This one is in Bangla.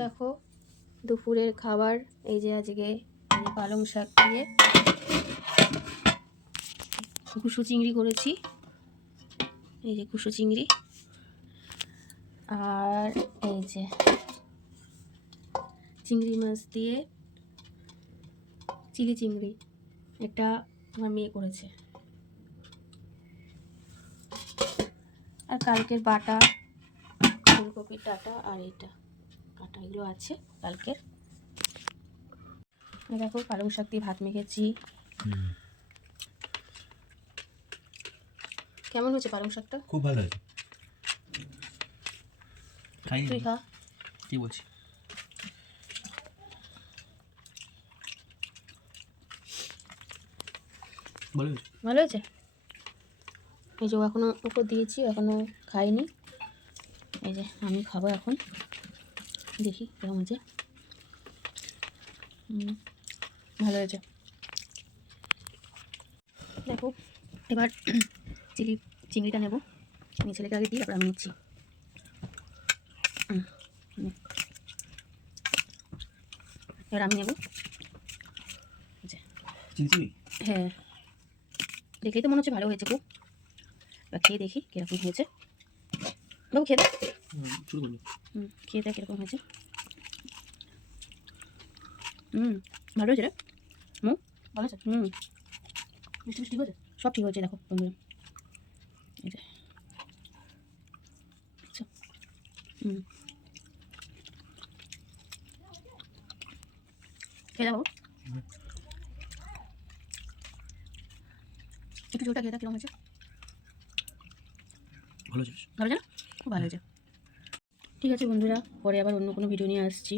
দেখো দুপুরের খাবার এই যে আজকে পালং শাক দিয়ে কুসো চিংড়ি করেছি, এই যে কুসো চিংড়ি, আর এই যে চিংড়ি মাছ দিয়ে চিলি চিংড়ি, এটা আমার মেয়ে করেছে। আর কালকের বাটা ফুলকপির ডাটা আর এইটা কাটা এগুলো আছে কালকের। দেখো পালং শাক দিয়ে ভাত মেখেছি। কেমন হয়েছে পালং শাকটা? খুব ভালো হয়েছে। তুই খা। কি বলছি? ভালো হয়েছে। এই যে এখনো উপর দিয়েছি, এখনো খাইনি। এই যে আমি খাবো এখন, দেখি কেমন হয়েছে। ভালো হয়েছে। দেখো এবার চিলি চিংড়িটা নেবো, আমি ছেলেকে আগে দিই, তারপর আমি নিচ্ছি। এবার আমি নেবো। হ্যাঁ, দেখলেই তো মনে হচ্ছে ভালো হয়েছে খুব। এবার খেয়ে দেখি কীরকম হয়েছে। বাবু খেয়ে দেখ, খেয়ে দেখ কীরকম হয়েছে। ভালো হয়েছে রে। ভালো হয়েছে। মিষ্টি মিষ্টি হয়েছে, সব ঠিক হয়েছে। দেখো বন্ধুরা, এই যে আচ্ছা, খেয়ে যাবো। একটু জোরটা খেয়ে দেখ কিরকম হয়েছে। ভালো হয়েছে, ভালো হয়েছে না? খুব ভালো হয়েছে। ঠিক আছে বন্ধুরা, পরে আবার অন্য কোনো ভিডিও নিয়ে আসছি।